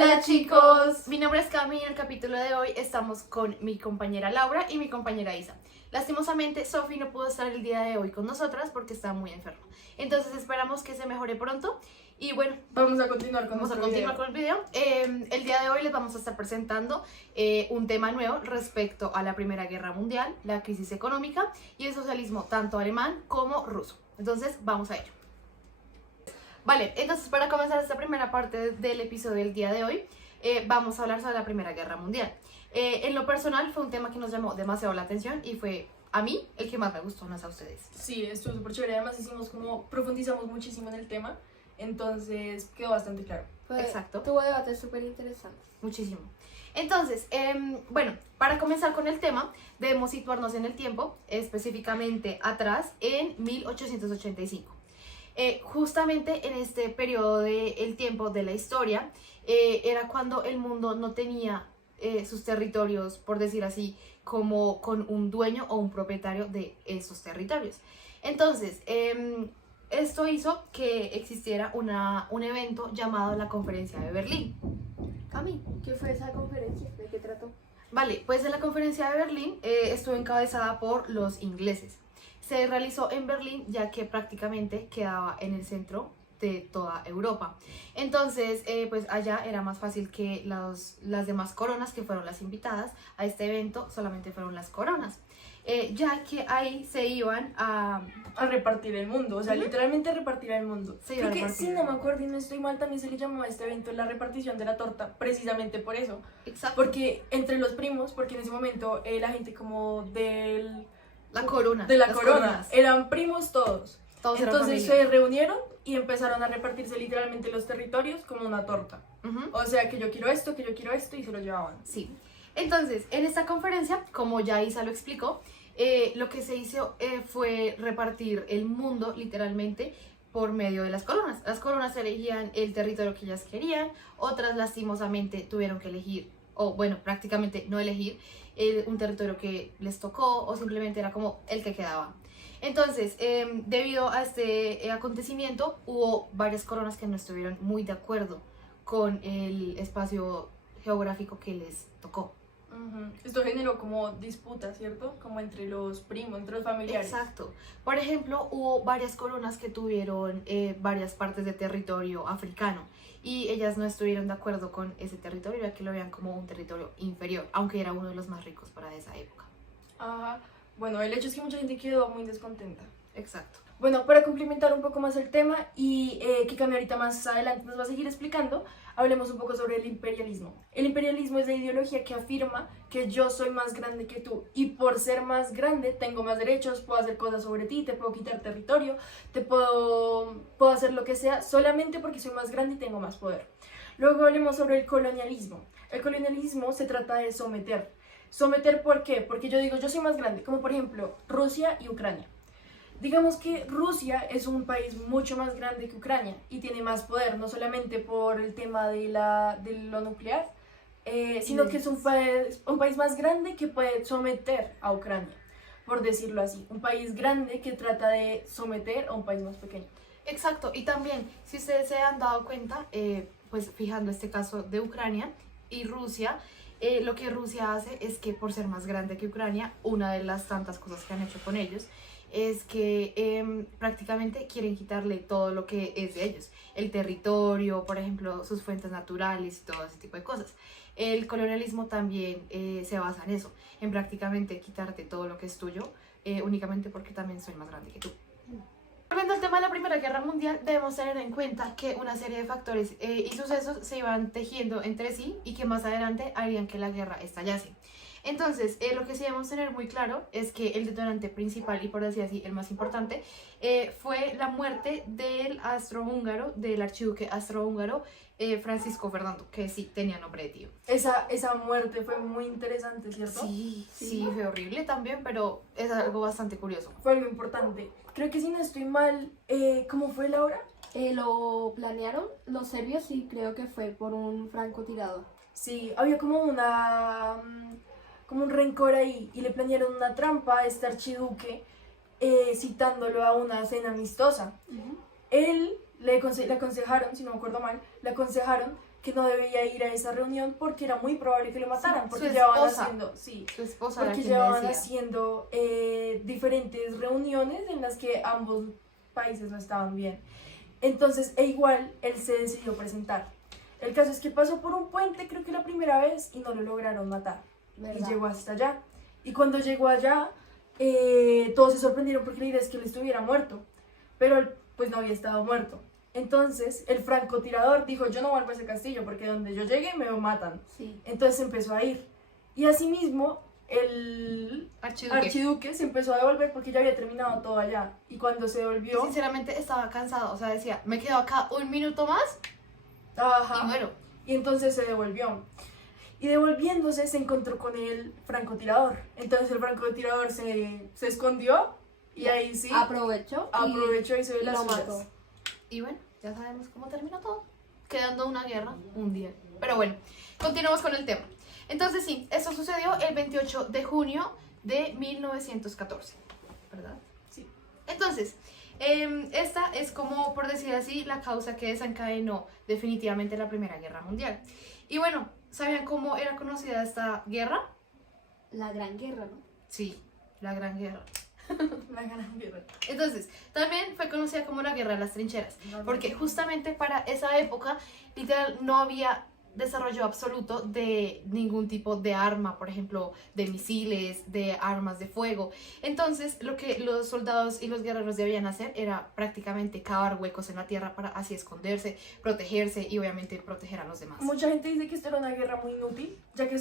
Hola chicos, mi nombre es Cami y en el capítulo de hoy estamos con mi compañera Laura y mi compañera Isa. Lastimosamente, Sofi no pudo estar el día de hoy con nosotras porque está muy enferma. Entonces esperamos que se mejore pronto y bueno, vamos a continuar con el video. El día de hoy les vamos a estar presentando un tema nuevo respecto a la Primera Guerra Mundial, la crisis económica y el socialismo tanto alemán como ruso. Entonces vamos a ello. Vale, entonces para comenzar esta primera parte del episodio del día de hoy, vamos a hablar sobre la Primera Guerra Mundial. En lo personal fue un tema que nos llamó demasiado la atención y fue a mí el que más me gustó, no sé a ustedes. Sí, estuvo súper chévere, además profundizamos muchísimo en el tema, entonces quedó bastante claro. Exacto. Tuvo debates súper interesantes. Muchísimo. Entonces, bueno, para comenzar con el tema, debemos situarnos en el tiempo, específicamente atrás en 1885. Justamente en este periodo del tiempo de la historia, era cuando el mundo no tenía sus territorios, por decir así, como con un dueño o un propietario de esos territorios. Entonces, esto hizo que existiera un evento llamado la Conferencia de Berlín. Cami, ¿qué fue esa conferencia? ¿De qué trató? Vale, pues en la Conferencia de Berlín estuvo encabezada por los ingleses. Se realizó en Berlín ya que prácticamente quedaba en el centro de toda Europa. Entonces, pues allá era más fácil que las demás coronas que fueron las invitadas a este evento, solamente fueron las coronas. Ya que ahí se iban a repartir el mundo, o sea, literalmente repartir el mundo. Creo que si no me acuerdo y no estoy mal, también se le llamó a este evento la repartición de la torta, precisamente por eso. Exacto. Porque entre los primos, porque en ese momento la gente como de la corona, coronas. eran primos todos. Entonces se se reunieron y empezaron a repartirse literalmente los territorios como una torta. O sea, que yo quiero esto, que yo quiero esto, y se lo llevaban. Sí. Entonces, en esta conferencia, como ya Isa lo explicó, lo que se hizo fue repartir el mundo literalmente por medio de las coronas. Las coronas elegían el territorio que ellas querían, otras lastimosamente tuvieron que elegir, o bueno, prácticamente no elegir un territorio que les tocó o simplemente era como el que quedaba. Entonces, debido a este acontecimiento, hubo varias coronas que no estuvieron muy de acuerdo con el espacio geográfico que les tocó. Esto generó como disputas, ¿cierto? Como entre los primos, entre los familiares. Exacto. Por ejemplo, hubo varias coronas que tuvieron varias partes de territorio africano y ellas no estuvieron de acuerdo con ese territorio, ya que lo veían como un territorio inferior, aunque era uno de los más ricos para esa época. Ajá. Bueno, el hecho es que mucha gente quedó muy descontenta. Exacto. Bueno, para complementar un poco más el tema y que Cami ahorita más adelante nos va a seguir explicando, hablemos un poco sobre el imperialismo. El imperialismo es la ideología que afirma que yo soy más grande que tú y por ser más grande tengo más derechos, puedo hacer cosas sobre ti, te puedo quitar territorio, puedo hacer lo que sea solamente porque soy más grande y tengo más poder. Luego hablemos sobre el colonialismo. El colonialismo se trata de someter. ¿Someter por qué? Porque yo digo, yo soy más grande, como por ejemplo Rusia y Ucrania. Digamos que Rusia es un país mucho más grande que Ucrania y tiene más poder, no solamente por el tema de lo nuclear, sino que es un país más grande que puede someter a Ucrania, por decirlo así. Un país grande que trata de someter a un país más pequeño. Exacto, y también, si ustedes se han dado cuenta, pues fijando este caso de Ucrania y Rusia, lo que Rusia hace es que por ser más grande que Ucrania, una de las tantas cosas que han hecho con ellos es que prácticamente quieren quitarle todo lo que es de ellos, el territorio, por ejemplo, sus fuentes naturales y todo ese tipo de cosas. El colonialismo también se basa en eso, en prácticamente quitarte todo lo que es tuyo, únicamente porque también soy más grande que tú. Volviendo al tema de la Primera Guerra Mundial, debemos tener en cuenta que una serie de factores y sucesos se iban tejiendo entre sí y que más adelante harían que la guerra estallase. Entonces, lo que sí debemos tener muy claro es que el detonante principal, y por decir así, el más importante, fue la muerte del astrohúngaro, del archiduque astrohúngaro, Francisco Fernando, que sí tenía nombre de tío. Esa muerte fue muy interesante, ¿cierto? Sí, fue horrible también, pero es algo bastante curioso. Fue algo importante. Creo que si no estoy mal, ¿cómo fue la hora? Lo planearon los serbios y creo que fue por un francotirador. Sí, había como un rencor ahí y le planearon una trampa a este archiduque citándolo a una cena amistosa. Él le aconsejaron, si no me acuerdo mal, le aconsejaron que no debía ir a esa reunión porque era muy probable que lo mataran, Sí, porque su llevaban esposa. haciendo, sí, Su esposa era porque quien le llevaban decía. haciendo diferentes reuniones en las que ambos países no estaban bien. Entonces, e igual, él se decidió presentar. El caso es que pasó por un puente, creo que la primera vez, y no lo lograron matar. ¿verdad? Y llegó hasta allá. Y cuando llegó allá, todos se sorprendieron porque la idea es que él estuviera muerto. Pero él, pues, no había estado muerto. Entonces, el francotirador dijo, yo no vuelvo a ese castillo porque donde yo llegue me matan. Sí. Entonces empezó a ir. Y asimismo, el archiduque se empezó a devolver porque ya había terminado todo allá. Y cuando se Y devolvió... sinceramente estaba cansado, o sea, decía, me quedo acá un minuto más Ajá. y muero. Y entonces se devolvió. Y devolviéndose se encontró con el francotirador. Entonces el francotirador se escondió y ahí sí Aprovechó aprovechó y se y las lo suyas. mató. Y bueno, ya sabemos cómo terminó todo. Quedando una guerra mundial. Pero bueno, continuamos con el tema. Entonces sí, eso sucedió el 28 de junio de 1914, ¿verdad? Sí. Entonces, esta es como, por decir así, la causa que desencadenó definitivamente la Primera Guerra Mundial. Y bueno, ¿sabían cómo era conocida esta guerra? La Gran Guerra, ¿no? Sí, la Gran Guerra. La gran guerra. Entonces, también fue conocida como la Guerra de las Trincheras, porque justamente para esa época, literal, no había desarrollo absoluto de ningún tipo de arma, por ejemplo, de misiles, de armas de fuego. Entonces, lo que los soldados y los guerreros debían hacer era prácticamente cavar huecos en la tierra para así esconderse, protegerse y obviamente proteger a los demás. Mucha gente dice que esta era una guerra muy inútil, ya que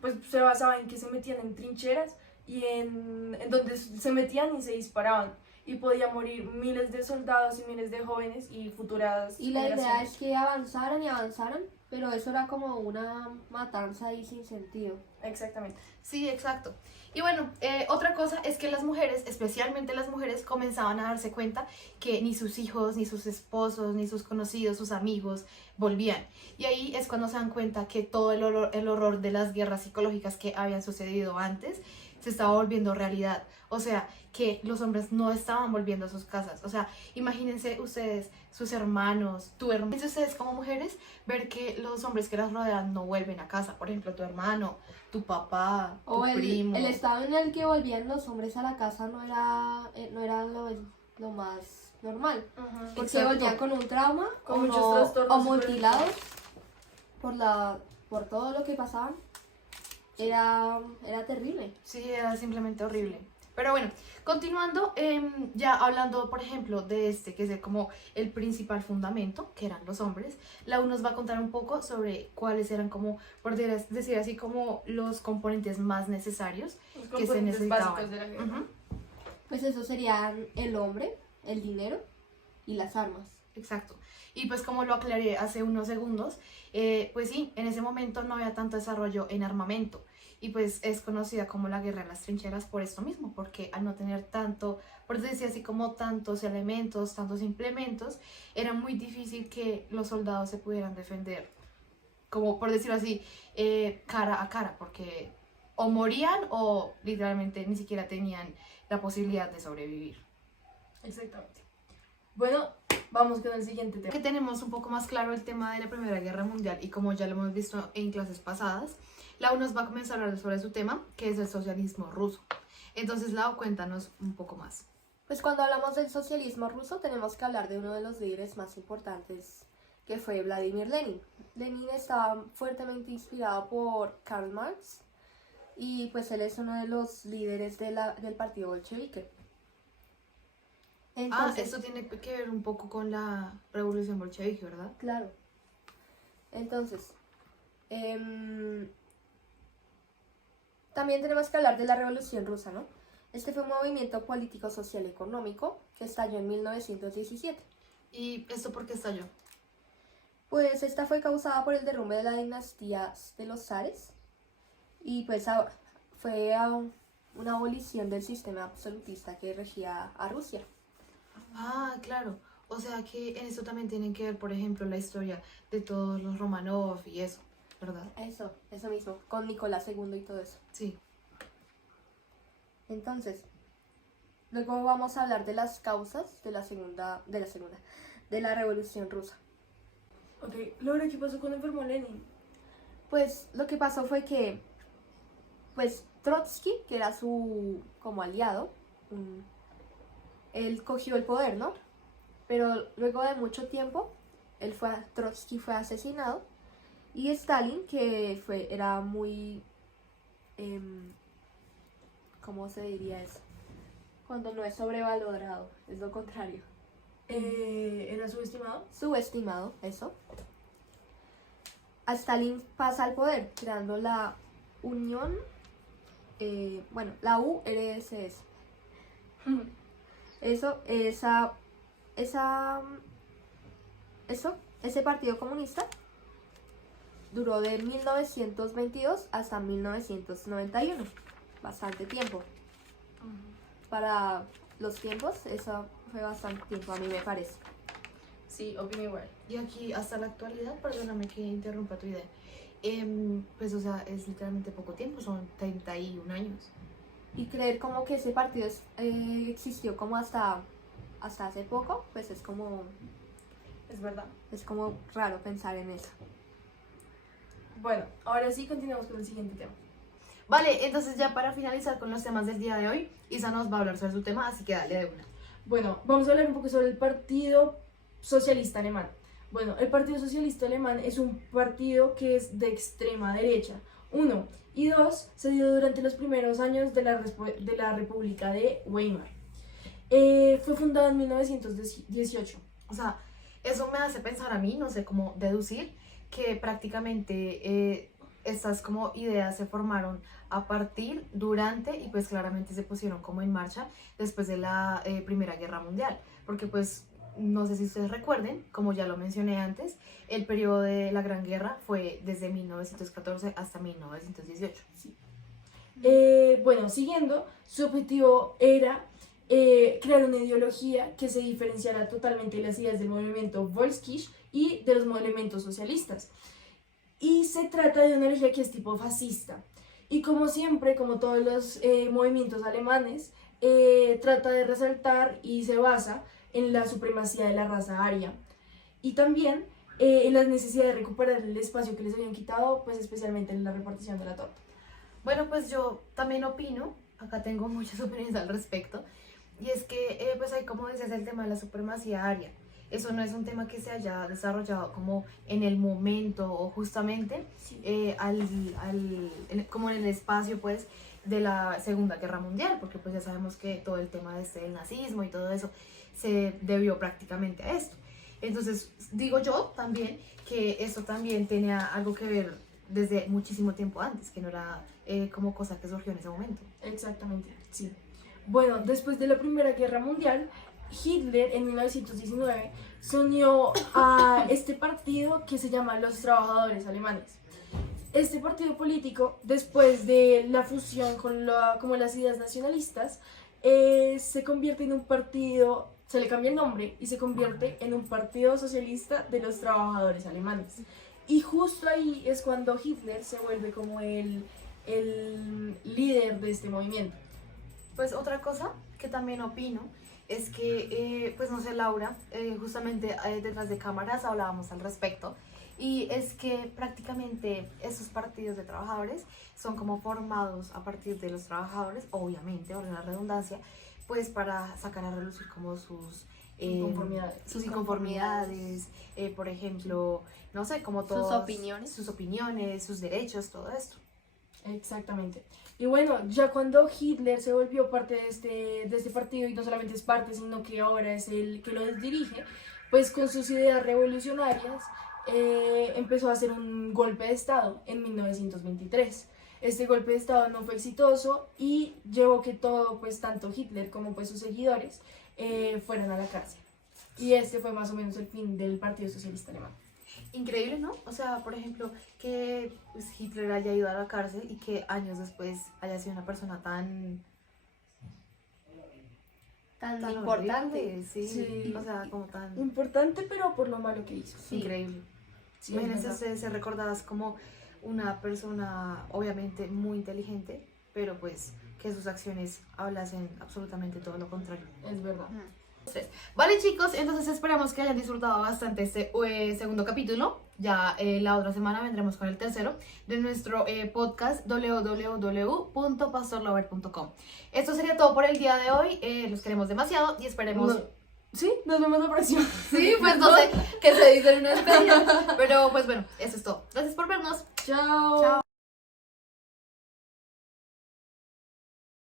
pues, se basaba en que se metían en trincheras y en donde se metían y se disparaban. Y podía morir miles de soldados y miles de jóvenes y futuras Y la idea generaciones. es que avanzaran y avanzaran, pero eso era como una matanza ahí sin sentido. Exactamente. Sí, exacto. Y bueno, otra cosa es que las mujeres, especialmente las mujeres, comenzaban a darse cuenta que ni sus hijos, ni sus esposos, ni sus conocidos, sus amigos volvían. Y ahí es cuando se dan cuenta que todo el horror de las guerras psicológicas que habían sucedido antes se estaba volviendo realidad. O sea, que los hombres no estaban volviendo a sus casas. O sea, imagínense ustedes, sus hermanos, tu hermano. Imagínense ustedes como mujeres ver que los hombres que las rodean no vuelven a casa. Por ejemplo, tu hermano, tu papá, tu O primo. el estado en el que volvían los hombres a la casa no era lo más normal. Porque Exacto. volvían con un trauma Con o muchos no- trastornos o mutilados por todo lo que pasaban. Era terrible. Sí, era simplemente horrible. Pero bueno, continuando, ya hablando, por ejemplo, de este, que es como el principal fundamento, que eran los hombres, Lau nos va a contar un poco sobre cuáles eran como, por decir así, como los componentes más necesarios Los que se componentes necesitaban. básicos de la guerra. Ujú, Pues eso serían el hombre, el dinero y las armas. exacto. Y pues como lo aclaré hace unos segundos, pues sí, en ese momento no había tanto desarrollo en armamento. Y pues es conocida como la guerra de las trincheras por esto mismo, porque al no tener tanto, por decir así, como tantos elementos, tantos implementos, era muy difícil que los soldados se pudieran defender, como por decirlo así, cara a cara, porque o morían o literalmente ni siquiera tenían la posibilidad de sobrevivir. Exactamente. Bueno, vamos con el siguiente tema. Que tenemos un poco más claro el tema de la Primera Guerra Mundial y como ya lo hemos visto en clases pasadas, Lau nos va a comenzar a hablar sobre su tema, que es el socialismo ruso. Entonces, Lau, cuéntanos un poco más. Pues cuando hablamos del socialismo ruso tenemos que hablar de uno de los líderes más importantes, que fue Vladimir Lenin. Lenin estaba fuertemente inspirado por Karl Marx y pues él es uno de los líderes del partido bolchevique. Entonces, Esto tiene que ver un poco con la revolución bolchevique, ¿verdad? claro. Entonces, también tenemos que hablar de la Revolución Rusa, ¿no? Este fue un movimiento político, social y económico que estalló en 1917. ¿Y esto por qué estalló? Pues esta fue causada por el derrumbe de la dinastía de los zares y pues fue una abolición del sistema absolutista que regía a Rusia. Claro. O sea que en esto también tienen que ver, por ejemplo, la historia de todos los Romanov y eso, ¿verdad? Eso mismo, con Nicolás II y todo eso. Sí. Entonces, luego vamos a hablar de las causas de la Revolución Rusa. Ok, Laura, ¿qué pasó cuando enfermó Lenin? Pues lo que pasó fue que, pues Trotsky, que era su como aliado, mm, él cogió el poder, ¿no? Pero luego de mucho tiempo, Trotsky fue asesinado y Stalin, que era muy, em, ¿cómo se diría eso? Cuando no es sobrevalorado, es lo contrario. ¿Era subestimado? Subestimado, eso. A Stalin pasa al poder, creando la Unión, la URSS. Esa, ese partido comunista duró de 1922 hasta 1991, bastante tiempo. Para los tiempos, eso fue bastante tiempo, a mí me parece. Sí, opino igual. Y aquí hasta la actualidad, perdóname que interrumpa tu idea, pues o sea, es literalmente poco tiempo, son 31 años. Y creer como que ese partido existió como hasta hace poco, pues es como Es verdad. raro pensar en eso. Bueno, ahora sí continuamos con el siguiente tema. Vale, entonces ya para finalizar con los temas del día de hoy, Isa nos va a hablar sobre su tema, así que dale de una. Bueno, vamos a hablar un poco sobre el Partido Socialista Alemán. Bueno, el Partido Socialista Alemán es un partido que es de extrema derecha, uno, y dos, se dio durante los primeros años de la República de Weimar. Fue fundado en 1918. O sea, eso me hace pensar a mí, no sé cómo deducir, que prácticamente estas como ideas se formaron a partir, durante y pues claramente se pusieron como en marcha después de la Primera Guerra Mundial. Porque pues no sé si ustedes recuerden, como ya lo mencioné antes, el periodo de la Gran Guerra fue desde 1914 hasta 1918. Sí. Bueno, siguiendo, su objetivo era crear una ideología que se diferenciara totalmente de las ideas del movimiento Volkskirche y de los movimientos socialistas. Y se trata de una ideología que es tipo fascista. Y como siempre, como todos los movimientos alemanes, trata de resaltar y se basa en la supremacía de la raza aria. Y también en la necesidad de recuperar el espacio que les habían quitado, pues especialmente en la repartición de la torta. Bueno, pues yo también opino, acá tengo muchas opiniones al respecto, y es que, pues hay como dices, el tema de la supremacía aria. Eso no es un tema que se haya desarrollado como en el momento o justamente como en el espacio pues de la Segunda Guerra Mundial, porque pues ya sabemos que todo el tema del nazismo y todo eso se debió prácticamente a esto. Entonces digo yo también que eso también tenía algo que ver desde muchísimo tiempo antes, que no era como cosa que surgió en ese momento. Exactamente, sí. Bueno, después de la Primera Guerra Mundial, Hitler en 1919 se unió a este partido que se llama los Trabajadores Alemanes. Este partido político, después de la fusión con como las ideas nacionalistas, se convierte en un partido, se le cambia el nombre y se convierte en un partido socialista de los trabajadores alemanes. Y justo ahí es cuando Hitler se vuelve como el líder de este movimiento. Pues otra cosa que también opino es que, pues no sé, Laura, justamente detrás de cámaras hablábamos al respecto, y es que prácticamente esos partidos de trabajadores son como formados a partir de los trabajadores, obviamente, por la redundancia, pues para sacar a relucir como sus inconformidades, por ejemplo, no sé, como todos sus opiniones, sus derechos, todo esto. Exactamente. Y bueno, ya cuando Hitler se volvió parte de este partido, y no solamente es parte, sino que ahora es el que lo dirige, pues con sus ideas revolucionarias empezó a hacer un golpe de Estado en 1923. Este golpe de Estado no fue exitoso y llevó que pues tanto Hitler como pues sus seguidores fueran a la cárcel. Y este fue más o menos el fin del Partido Socialista Alemán. Increíble, ¿no? O sea, por ejemplo, que pues, Hitler haya ido a la cárcel y que años después haya sido una persona tan importante. horrible, sí. Sí. O sea, como tan Importante, pero por lo malo que hizo. Sí. increíble. Sí, Imagínense es verdad. ustedes ser recordadas como una persona obviamente muy inteligente, pero pues que sus acciones hablasen absolutamente todo lo contrario. Es verdad. Vale, chicos, entonces esperamos que hayan disfrutado bastante este segundo capítulo. Ya la otra semana vendremos con el tercero de nuestro podcast www.pastorlover.com. Esto sería todo por el día de hoy. Los queremos demasiado y esperemos... Sí, nos vemos la próxima. Sí, pues no sé qué se dice en una despedida. Pero pues bueno, eso es todo. Gracias por vernos. Chao. Chao.